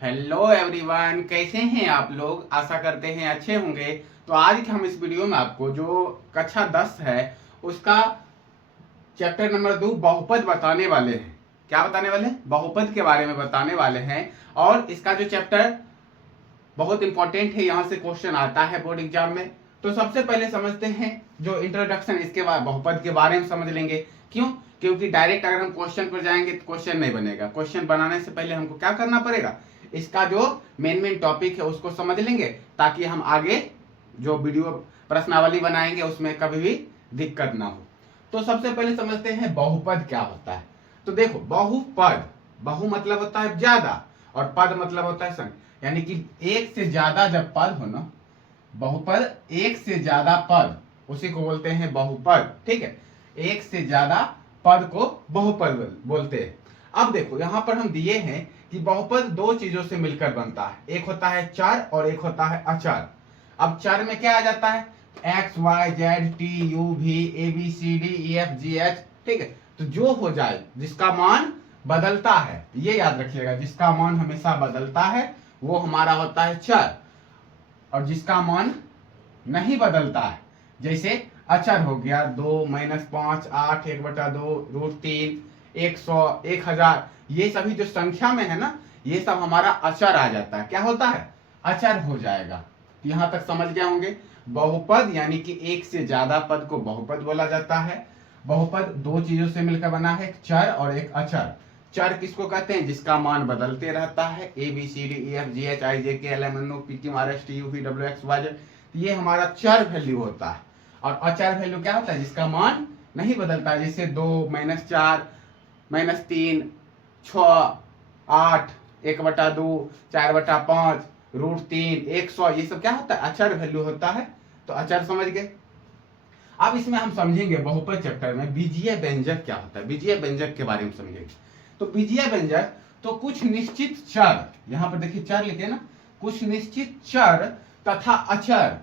Hello everyone, कैसे हैं आप लोग। आशा करते हैं अच्छे होंगे। तो आज हम इस वीडियो में आपको जो कक्षा 10 है उसका चैप्टर नंबर 2 बहुपद बताने वाले हैं। क्या बताने वाले हैं? बहुपद के बारे में बताने वाले हैं। और इसका जो चैप्टर बहुत इंपॉर्टेंट है, यहाँ से क्वेश्चन आता है बोर्ड एग्जाम में। तो सबसे पहले समझते हैं जो इंट्रोडक्शन, इसके बाद बहुपद के बारे में समझ लेंगे। क्यों? क्योंकि डायरेक्ट अगर हम क्वेश्चन पर जाएंगे तो क्वेश्चन नहीं बनेगा। क्वेश्चन बनाने से पहले हमको क्या करना पड़ेगा, इसका जो मेन टॉपिक है उसको समझ लेंगे, ताकि हम आगे जो वीडियो प्रश्नावली बनाएंगे उसमें कभी भी दिक्कत ना हो। तो सबसे पहले समझते हैं बहुपद क्या होता है। तो देखो, बहुपद, बहु मतलब होता है ज्यादा और पद मतलब होता है संख्या, यानी कि एक से ज्यादा जब पद हो ना, बहुपद एक से ज्यादा पद, उसी को बोलते हैं बहुपद। ठीक है, एक से ज्यादा पद को बहुपद बोलते हैं। अब देखो यहाँ पर हम दिए हैं कि बहुपद दो चीजों से मिलकर बनता है, एक होता है चर और एक होता है अचर। अब चर में क्या आ जाता है? X Y Z T U V A B C D E F G H. ठीक है, तो जो हो जाए जिसका मान बदलता है, ये याद रखिएगा, जिसका मान हमेशा बदलता है वो हमारा होता है चर, और जिसका मान नहीं बदलता है, जैसे अचर हो गया 2 - 5 8 1/2 √3 100 1000, ये सभी जो संख्या में है ना, ये सब हमारा अचर आ जाता है। क्या होता है? अचर हो जाएगा। यहां तक समझ गए होंगे। बहुपद यानी कि एक से ज्यादा पद को बहुपद बोला जाता है। बहुपद दो चीजों से मिलकर बना है, एक चर और एक अचर। चर किसको कहते हैं? जिसका मान बदलते रहता है, A B C D E F G H I J K L M N O P Q R S T U V W X Y Z, ये हमारा चर वैल्यू होता है। और अचर वैल्यू क्या होता है? जिसका मान नहीं बदलता है, जैसे 2 - 4 - 3 6 8 1/2 4/5 √3 100, ये सब क्या होता है? अचर वैल्यू होता है। तो अचर समझ गए। अब इसमें हम समझेंगे बहुपद चैप्टर में बीजीय व्यंजक क्या होता है, बीजीय व्यंजक के बारे में समझेंगे। तो बीजीय व्यंजक तो कुछ निश्चित चर, यहां पर देखिए चर लिखे ना, कुछ निश्चित चर तथा अचर,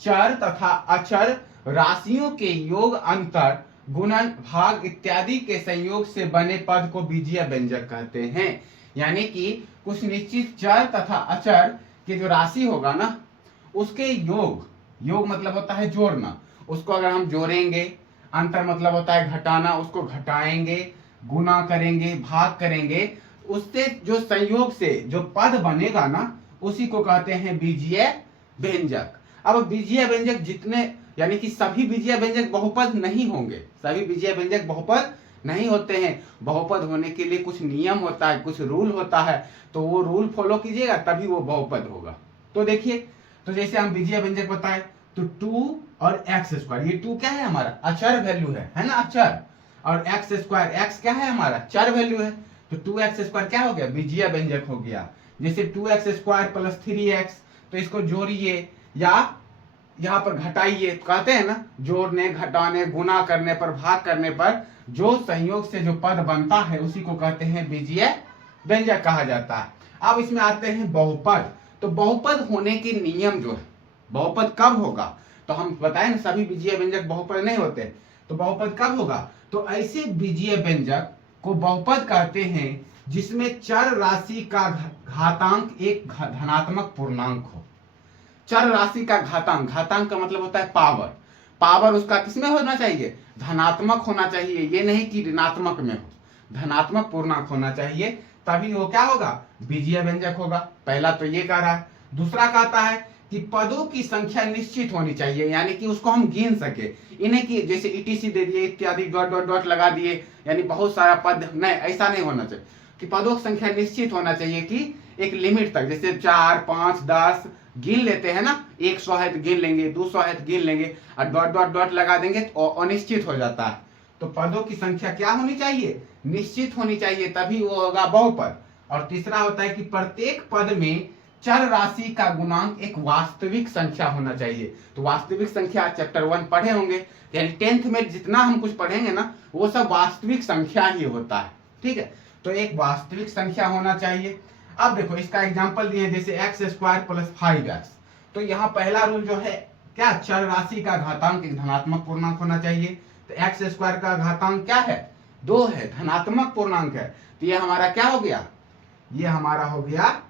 चर तथा अचर राशियों के योग, अंतर, गुणन, भाग इत्यादि के संयोग से बने पद को बीजीय व्यंजक कहते हैं। यानी कि कुछ निश्चित चर तथा अचर के जो राशि होगा ना, उसके योग, योग मतलब होता है जोड़ना, उसको अगर हम जोड़ेंगे, अंतर मतलब होता है घटाना, उसको घटाएंगे, गुना करेंगे, भाग करेंगे, उससे जो संयोग से जो पद बनेगा ना, उसी को कहते हैं बीजीय व्यंजक। अब बीजीय व्यंजक जितने, यानी कि सभी बीजीय व्यंजक बहुपद नहीं होंगे, सभी बीजीय व्यंजक बहुपद नहीं होते हैं। बहुपद होने के लिए कुछ नियम होता है, कुछ रूल होता है, तो वो रूल फॉलो कीजिएगा तभी वो बहुपद होगा। तो देखिए, तो जैसे हम बीजीय व्यंजक बताए, तो 2 और x², ये 2 क्या है? हमारा अचर वैल्यू है ना, अचर। और x², x क्या है? हमारा चर वैल्यू है। तो 2x² क्या हो गया? बीजीय व्यंजक हो गया। जैसे 2x² + 3x, तो इसको जोड़िए या यहाँ पर घटाइए, कहते हैं ना, जोड़ने, घटाने, गुना करने पर, भाग करने पर जो संयोग से जो पद बनता है उसी को कहते हैं बीजीय व्यंजक कहा जाता है। अब इसमें आते हैं बहुपद। तो बहुपद होने के नियम जो है, बहुपद कब होगा, तो हम बताएं ना, सभी बीजीय व्यंजक बहुपद नहीं होते। तो बहुपद कब होगा? तो ऐसे बीजीय व्यंजक को बहुपद कहते हैं जिसमें चर राशि का घातांक एक धनात्मक पूर्णांक हो। चर राशि का घातांक, घातांक का मतलब होता है पावर, पावर उसका किसमें होना चाहिए? धनात्मक होना चाहिए, ये नहीं कि ऋणात्मक में हो, धनात्मक पूर्णांक होना चाहिए, तभी वो क्या होगा? बीजीय व्यंजक होगा। पहला तो ये कह रहा है। दूसरा कहता है कि पदों की संख्या निश्चित होनी चाहिए, यानी कि उसको हम गिन सके, इन्हें कि जैसे ईटीसी दे दिए इत्यादि डॉट डॉट डॉट लगा दिए, यानी बहुत सारा पद, नहीं, ऐसा नहीं होना चाहिए। कि पदों की संख्या निश्चित होना चाहिए कि एक लिमिट तक, जैसे 4 5 10 गिन लेते हैं ना, 100 है तो गिन लेंगे, 200 है तो गिन लेंगे, और डॉट डॉट डॉट लगा देंगे तो अनिश्चित हो जाता है। तो पदों की संख्या क्या होनी चाहिए? निश्चित होनी चाहिए, तभी वो होगा बहुपद। और तीसरा होता है कि प्रत्येक पद में चर राशि का गुणांक एक वास्तविक संख्या होना चाहिए। तो वास्तविक संख्या चैप्टर 1 पढ़े होंगे, यानी 10th में जितना हम कुछ पढ़ेंगे ना, वो सब वास्तविक संख्या ही होता है। ठीक है, तो एक वास्तविक संख्या होना चाहिए। अब देखो इसका एग्जांपल दिए, जैसे x² + 5x, तो यहाँ पहला रूल जो है क्या? चर राशि का घातांक एक धनात्मक पूर्णांक होना चाहिए। तो x² का घातांक क्या है? 2 है, धनात्मक पूर्णांक है, तो ये हमारा क्या हो गया? ये हमारा हो गया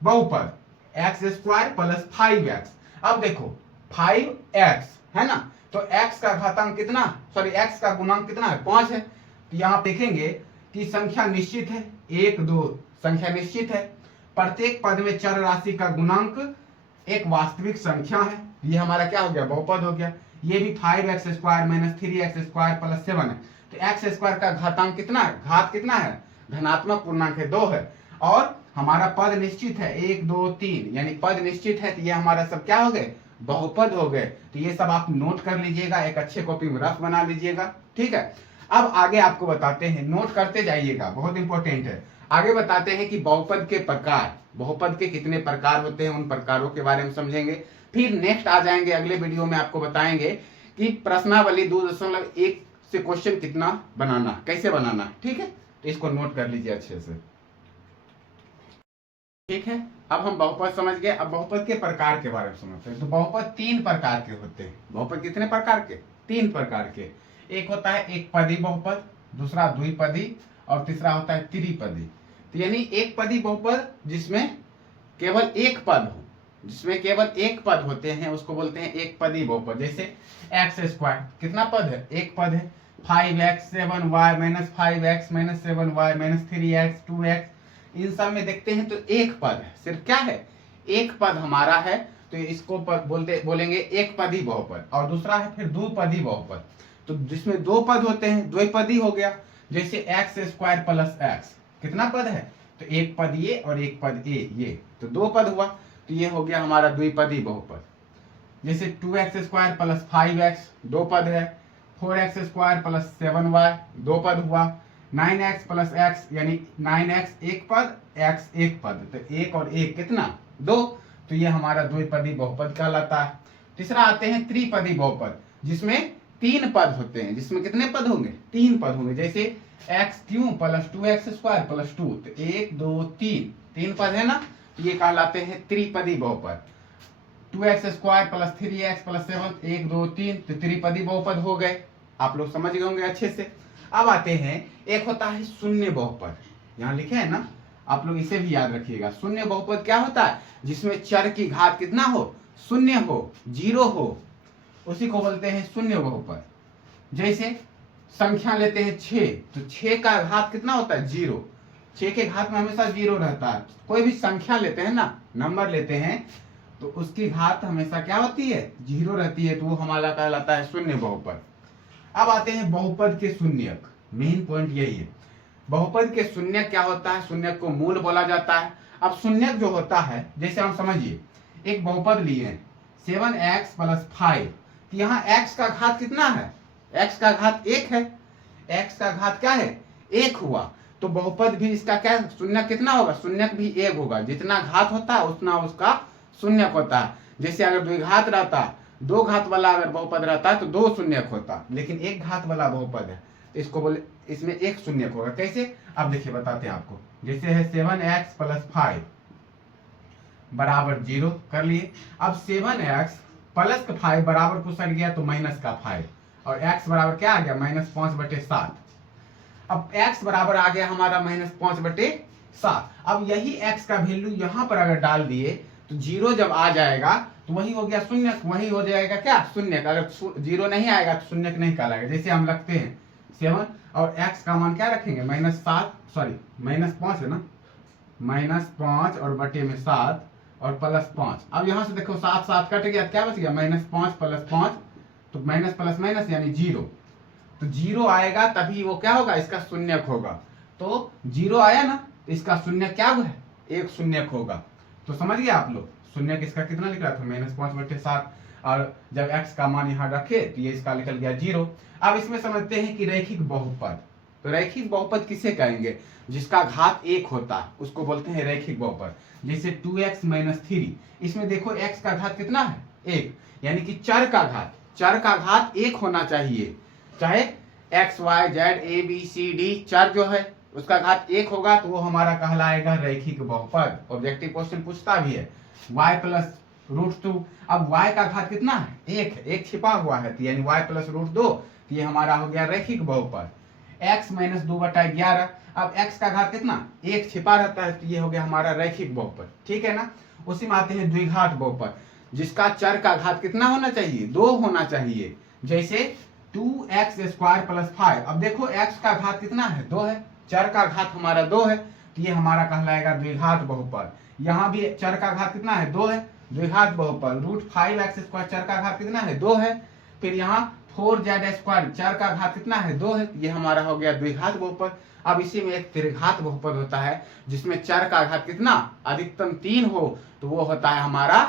बहुपद x² प्लस 5x। अब देखो 5x है ना, तो x का घातांक कितना, सॉरी x का गुणांक कितना है, 5 है। तो यहाँ देखेंगे कि संख्या निश्चित है, 1 2 संख्या निश्चित है, प्रत्येक पद में चर राशि का गुणांक एक वास्तविक संख्या है, ये हमारा क्या हो गया, बहुपद हो गया। ये भी 5x² माइनस 3x² प्लस 7 है, तो x² का घातांक कितना है, घात कितना है, धनात्मक पूर्णांक है, 2 है। और हमारा पद निश्चित है, 1 2 3 यानी पद निश्चित है, तो ये हमारा सब क्या हो गए, बहुपद हो गए। तो ये सब आप नोट कर लीजिएगा, एक अच्छे कॉपी में रफ बना लीजिएगा, ठीक है। अब आगे आपको बताते हैं, नोट करते जाइएगा, बहुत इंपॉर्टेंट है। आगे बताते हैं कि बहुपद के प्रकार, बहुपद के कितने प्रकार होते हैं, उन प्रकारों के बारे में समझेंगे। फिर नेक्स्ट आ जाएंगे अगले वीडियो में, आपको बताएंगे कि प्रश्नावली 2.1 से क्वेश्चन कितना बनाना, कैसे बनाना, ठीक है। तो इसको नोट कर लीजिए अच्छे से, ठीक है। अब हम बहुपद समझ गए, अब बहुपद के प्रकार के बारे में समझते हैं। तो बहुपद 3 प्रकार के होते हैं। बहुपद कितने प्रकार के, 3 प्रकार के। एक होता है एक पदी बहुपद, दूसरा द्विपदी और तीसरा होता है त्रिपदी। तो यानी एक पदी बहुपद जिसमें केवल एक पद हो, जिसमें केवल एक पद होते हैं, उसको बोलते हैं एक पदी बहुपद। जैसे x² कितना पद है, एक पद है, 5x 7y minus 5x minus 7y minus 3x 2x, इन सब में देखते हैं तो एक पद है, सिर्फ क्या है, एक पद हमारा है, तो इसको बोलेंगे एक पदी बहुपद। और दूसरा है फिर द्विपदी बहुपद, तो जिसमें 2 पद होते हैं, द्विपदी हो गया। जैसे x² प्लस x कितना पद है, तो एक पद ये और एक पद ये, तो 2 पद हुआ, तो ये हो गया हमारा द्विपदी बहुपद। जैसे 2x² प्लस 5x 2 पद है, 4x² प्लस 7y 2 पद हुआ, 9x प्लस x यानी 9x एक पद, x एक पद, तो 1 और 1 कितना, 2, तो ये हमारा द्विपदी बहुपद कहलाता है। तीसरा आते हैं त्रिपदी बहुपद, जिसमें 3 पद होते हैं, जिसमें कितने पद होंगे, 3 पद होंगे। जैसे x³ प्लस 2x² प्लस 2, तो 1 2 3 पद है ना, ये कहलाते हैं त्रिपदी बहुपद। 2x² प्लस 3x प्लस 7 1 2 3, तो त्रिपदी बहुपद हो गए, आप लोग समझ गए होंगे अच्छे से। अब आते हैं, एक होता है शून्य बहुपद, यहाँ लिखे है ना, आप लोग इसे भी याद रखिएगा। शून्य बहुपद क्या होता है, जिसमें चर की घात कितना हो, शून्य हो, 0 हो, उसी को बोलते हैं शून्य बहुपद। जैसे संख्या लेते हैं 6, तो 6 का घात कितना होता है, 0, 6 के घात में हमेशा 0 रहता है। कोई भी संख्या लेते हैं ना, नंबर लेते हैं, तो उसकी घात हमेशा क्या होती है, 0 रहती है, तो वो हमारा कहलाता है शून्य बहुपद। अब आते हैं बहुपद के शून्यक, मेन पॉइंट यही है। बहुपद के शून्यक क्या होता है, शून्यक को मूल बोला जाता है। अब शून्यक जो होता है, जैसे हम समझिए एक बहुपद लिए हैं 7x प्लस 5, तो यहाँ x का घात कितना है, x का घात 1 है, x का घात क्या है, 1 हुआ, तो बहुपद भी इसका क्या, शून्यक कितना होगा, शून्यक भी 1 होगा, जितना घात होता है उतना उसका शून्यक होता है। जैसे अगर द्विघात रहता, 2 घात वाला अगर बहुपद रहता है तो 2 शून्यक होता, लेकिन 1 घात वाला बहुपद है, तो इसको बोले, इसमें 1 शून्यक होगा। कैसे, अब देखिए बताते हैं आपको। जैसे है 7x प्लस 5 बराबर 0 कर लिए। अब 7x प्लस का 5 बराबर कुछ सट गया तो माइनस का 5, और x बराबर क्या आ गया, -5/7। अब x बराबर आ गया हमारा -5/7। अब यही x का वैल्यू यहाँ पर अगर डाल दिए तो 0 जब आ जाएगा तो वही हो गया शून्यक, वही हो जाएगा क्या, शून्यक। अगर 0 नहीं आएगा तो शून्यक नहीं कहलाएगा। जैसे हम रखते हैं 7 और x का मान क्या रखेंगे, -5 है ना, -5 और बटे में 7 और प्लस 5। अब यहाँ से देखो 7 7 कट गया, क्या बच गया, -5 प्लस 5, तो माइनस प्लस माइनस यानी 0, तो 0 आएगा तभी वो क्या होगा, इसका शून्यक होगा। तो 0 आया ना, तो इसका शून्यक क्या है, 1 शून्यक होगा। तो समझ गए आप लोग, शून्यक इसका कितना लिख रहा था, -5/7, और जब x का मान यहाँ रखे तो ये इसका निकल गया 0। अब इसमें समझते हैं कि रैखिक बहुपद। तो रैखिक बहुपद किसे कहेंगे, जिसका घात 1 होता है उसको बोलते हैं रैखिक बहुपद। जैसे 2x - 3, इसमें देखो x का घात कितना है, 1, यानी कि चर का घात 1 होना चाहिए। चाहे x y z a b c d चर जो है उसका घात 1 होगा तो वो हमारा कहलाएगा रैखिक बहुपद। ऑब्जेक्टिव क्वेश्चन पूछता भी है y प्लस √2। अब y का घात कितना है, 1 है, 1 छिपा हुआ है, तो यानी y प्लस √2, तो ये हमारा हो गया रैखिक बहुपद। x - 2/11। अब x का घात कितना, एक छिपा रहता है, तो ये हो गया हमारा रैखिक बहुपद, ठीक है ना। उसी में आते हैं द्विघात बहुपद, जिसका चर का घात कितना होना चाहिए, 2 होना चाहिए। जैसे 2x² + 5, अब देखो x का घात कितना है, 2 है, चर का घात हमारा 2 है, तो ये हमारा कहलाएगा द्विघात बहुपद। यहाँ भी चर का घात कितना है, 2 है, द्विघात बहुपद। √5x² चर का घात कितना है, 2 है। फिर यहाँ 4z² चर का घात कितना है, 2 है, ये हमारा हो गया द्विघात बहुपद। अब इसी में एक त्रिघात बहुपद होता है, जिसमें चर का घात कितना, अधिकतम 3 हो, तो वो होता है हमारा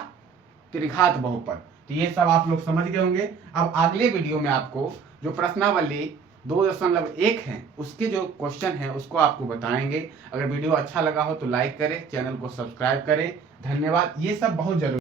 त्रिघात बहुपद। तो ये सब आप लोग समझ गए होंगे। अब अगले वीडियो में आपको जो प्रश्नावली 2.1 है उसके जो क्वेश्चन है उसको आपको बताएंगे। अगर वीडियो अच्छा लगा हो तो लाइक करें, चैनल को सब्सक्राइब करें। धन्यवाद। ये सब बहुत जरूरी